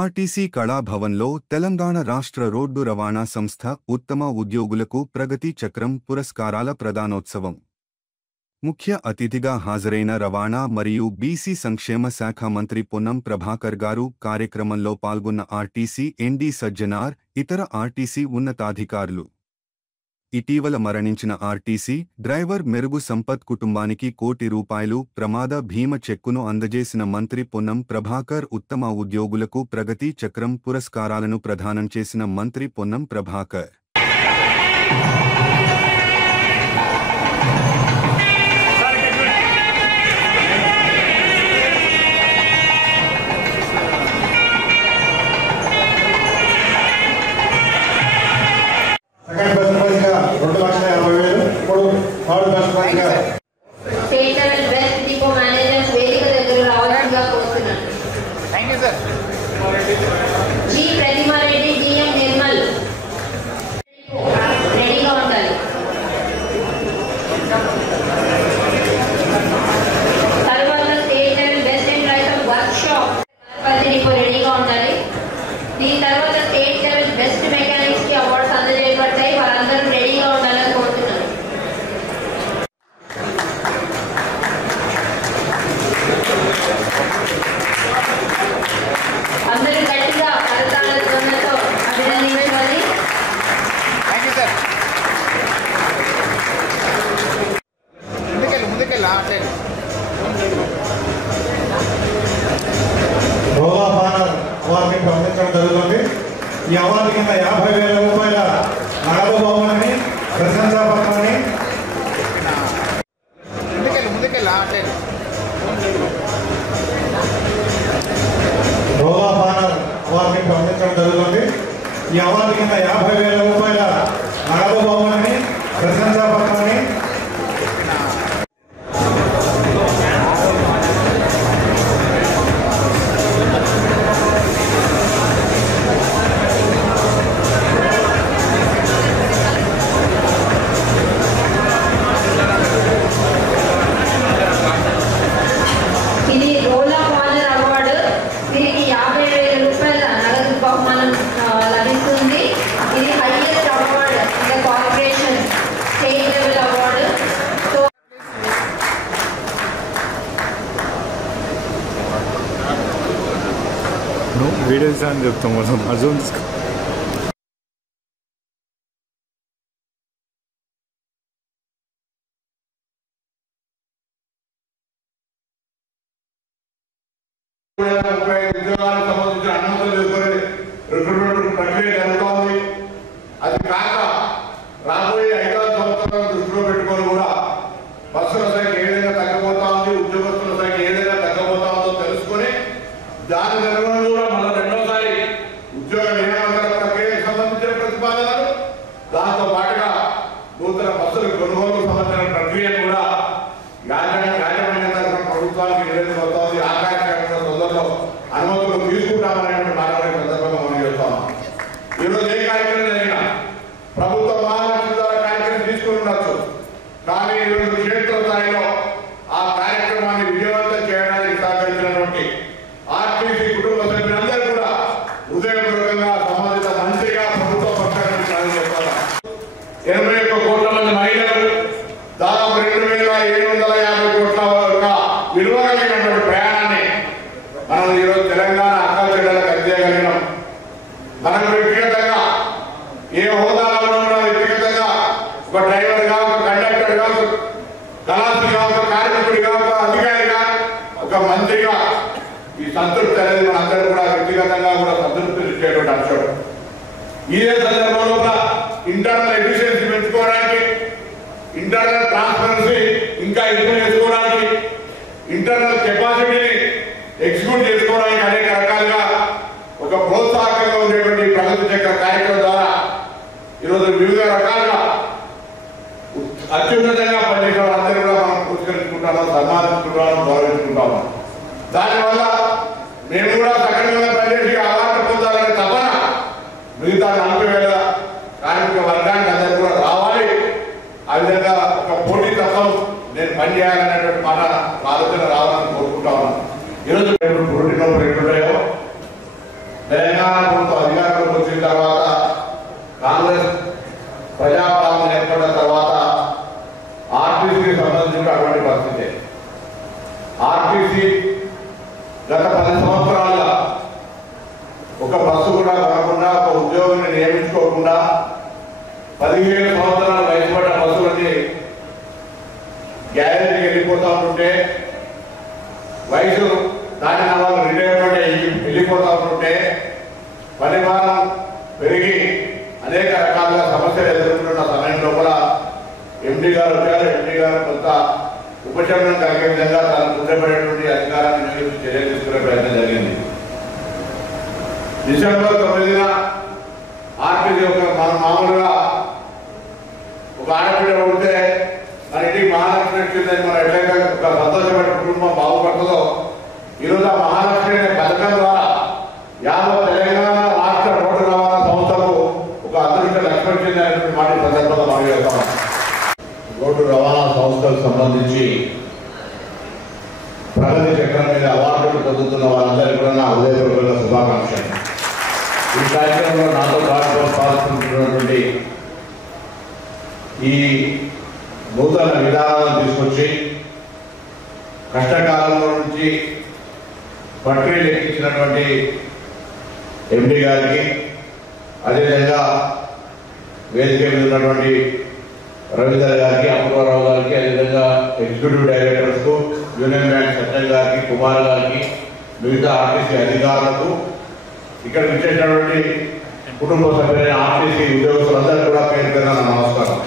RTC కళాభవన్లో Telangana రాష్ట్ర road రవాణా సంస్థ ఉత్తమ ఉద్యోగులకు ప్రగతి చక్రం పురస్కారాల ప్రదానోత్సవం. ముఖ్య అతిథిగా హాజరైన రవాణా మరియు బీసీ సంక్షేమ శాఖ మంత్రి పొన్నం ప్రభాకర్ గారు కార్యక్రమంలో పాల్గొన్న ఆర్టీసీ ఎండీ సజ్జనార్, ఇతర ఆర్టీసీ ఉన్నతాధికారులు. ఇటీవల మరణించిన ఆర్టీసీ డ్రైవర్ మెరుగు సంపత్ కుటుంబానికి ₹1,00,00,000 ప్రమాద భీమ చెక్కును అందజేసిన మంత్రి పొన్నం ప్రభాకర్ ఉత్తమ ఉద్యోగులకు ప్రగతి చక్రం పురస్కారాలను ప్రదానం చేసిన మంత్రి పొన్నం ప్రభాకర్ జరుగుతుంది. ఈ అవార్డు కింద ₹50,000 నగదు బహుమతిని, ప్రశంసా పత్రాన్ని రోలా బానర్ అవార్డుని పంపించడం జరుగుతుంది. ఈ అవార్డు కింద ₹50,000 నగదు బహుమతిని, ప్రశంసా పత్రాన్ని వీడియోస్ అని చెప్తాం మనం అర్జున్ తీసుకో. ఉద్యోగాలకు సంబంధించిన అనుమతులు తీసుకొని రిక్రూట్మెంట్ ప్రక్రియ జరుగుతోంది. అది కాక రాబోయే 5 సంవత్సరాలను దృష్టిలో పెట్టుకొని కూడా బస్సుల సంఖ్య ఏ విధంగా తగ్గబోతా ఉంది, ఉద్యోగస్తుల సంఖ్య ఏ విధంగా తగ్గబోతా ఉందో తెలుసుకొని దాని నిర్వహణ కూడా మళ్ళీ రెండోసారి ఉద్యోగ నియామకాల ప్రక్రియకు సంబంధించిన ప్రతిపాదనలు, దాంతో పాటుగా నూతన బస్సుల కొనుగోలుకు సంబంధించిన ప్రక్రియ కూడా యాజమాన్య తరఫున ప్రభుత్వానికి నివేదికవుతోంది. ఆ కార్యక్రమంలో తొందరలో అనుమతులు తీసుకుంటామనేటువంటి మాట్లాడే సందర్భంగా మనం చెప్తాము. ఈరోజు ఏ కార్యక్రమం జరిగినా ప్రభుత్వ మహాలక్ష్మి ద్వారా కార్యక్రమం తీసుకుని ఉండొచ్చు, కానీ ఈరోజు క్షేత్ర స్థాయిలో ఆ కార్యక్రమాన్ని విజయవంతం చేయడానికి సహకరించినటువంటి ఆర్టీసీ కుటుంబ సభ్యులందరూ కూడా హృదయపూర్వకంగా సంబంధిత మంత్రిగా ప్రభుత్వ పక్షాన్ని ప్రారంభిస్తారు. 81 కోట్ల మంది మహిళలు, దాదాపు 2,750 కోట్ల విలువ కలిగినటువంటి ప్రయాణాన్ని మనం ఈరోజు తెలంగాణ అక్కల చెడ్డలకు అందజేయగలిగినాం. మనకు వ్యక్తిగతంగా ఏ హోదాలో ఉన్న వ్యక్తిగతంగా ఒక డ్రైవర్గా, ఒక కండక్టర్గా, కళాశాలిగా, ఒక కార్మికుడిగా, ఒక అధికారిగా, ఒక మంత్రిగా ఈ సంతృప్తి అనేది మనందరూ కూడా వ్యక్తిగతంగా కూడా సంతృప్తి ఇచ్చేటువంటి అంశం. ఇదే సందర్భంలో ఇంటర్నల్ ఎఫిషియన్సీ పెంచుకోవడానికి, ఇంటర్నల్ ట్రాన్స్పరెన్సీ ఇంకా ఎక్కువ చేసుకోవడానికి, ఇంటర్నల్ కెపాసిటీని ఎగ్జిక్యూట్ చేసుకోవడానికి అనేక రకాలుగా ఒక ప్రోత్సాహకంగా ఉండేటువంటి ప్రగతి చక్ర కార్యక్రమం ద్వారా ఈరోజు వివిధ రకాలుగా అత్యున్నతంగా పనిచేసే వాళ్ళందరూ కూడా మనం పురస్కరించుకుంటాము, సన్మానించుకుంటాము, గౌరవించుకుంటాము. దానివల్ల మేము కూడా సక్రమంగా పనిచేసి అవార్డు పొందాలనే తపన మిగతా 40,000 కార్మిక వర్గానికి అందరూ కూడా రావాలి. ఆ విధంగా ఒక పోటీ తత్వం నేను పనిచేయాలనేటువంటి మాట ఆలోచన రావాలని కోరుకుంటా ఉన్నాను. ఈరోజు పోటీలో ఎట్లుంటాయో తెలంగాణ ప్రభుత్వం అధికారంలోకి వచ్చిన తర్వాత కాంగ్రెస్ ప్రజాపాలన ఏర్పడిన తర్వాత ఆర్టీసీకి సంబంధించినటువంటి పరిస్థితి. ఆర్టీసీ గత 10 సంవత్సరాలుగా ఒక బస్సు కూడా కొనకుండా, ఒక ఉద్యోగిని నియమించుకోకుండా 17 సంవత్సరాల వయసు పడ్డ బస్సులకి గ్యారేజీకి వెళ్ళిపోతూ ఉంటుంటే, వయసు దాటిన వాళ్ళు రిటైర్మెంట్ వెళ్ళిపోతూ ఉంటుంటే, పరిమాణం పెరిగి అనేక రకాలుగా సమస్యలు ఎదుర్కొంటున్న సమయంలో కూడా ఎండీ గారు వచ్చారు. ఎండీ గారు కొంత ఉపశమనం కలిగే విధంగా తనకు ఉండబడేటువంటి అధికారాన్ని వినియోగించి చర్యలు తీసుకునే ప్రయత్నం జరిగింది. డిసెంబర్ 9న ఆర్టీసీ మనం మామూలుగా ఒక ఆడపిల్ల ఉంటే మన ఇంటికి మహాలక్ష్మి వచ్చిందని మనం ఎట్లయితే ఒక సంతోషమైన కుటుంబం బాగుపడుతుందో, ఈరోజు ఆ మహాలక్ష్మి అనే పథకం ద్వారా యావత్ తెలంగాణ రాష్ట్ర రోడ్డు రవాణా సంస్థకు ఒక అదృష్ట లక్ష్యం వచ్చింది అనేటువంటి మాట ఈ సందర్భంగా మనం చేస్తాం. రోడ్డు రవాణా సంస్థలకు సంబంధించి ప్రగతి చక్రం మీద అవార్డులు పొందుతున్న వారందరికీ కూడా నా హృదయపూర్వక శుభాకాంక్షలు. ఈ కార్యక్రమంలో నాతో పాల్గొంటున్నటువంటి ఈ నూతన విధానాలను తీసుకొచ్చి కష్టకాలంలో నుంచి పట్టీలు ఎక్కించినటువంటి ఎండీ గారికి, అదేవిధంగా వేదిక మీద ఉన్నటువంటి రవీందర్ గారికి, అమరారావు గారికి, అదేవిధంగా ఎగ్జిక్యూటివ్ డైరెక్టర్స్ కు, యూనియన్ బ్యాంక్ సత్యం గారికి, కుమార్ గారికి, మిగతా ఆర్టీసీ అధికారులకు, ఇక్కడ ఇచ్చేటటువంటి కుటుంబ సభ్యులైన ఆర్టీసీ ఉద్యోగస్తులందరూ కూడా పేరు పేరున నమస్కారం.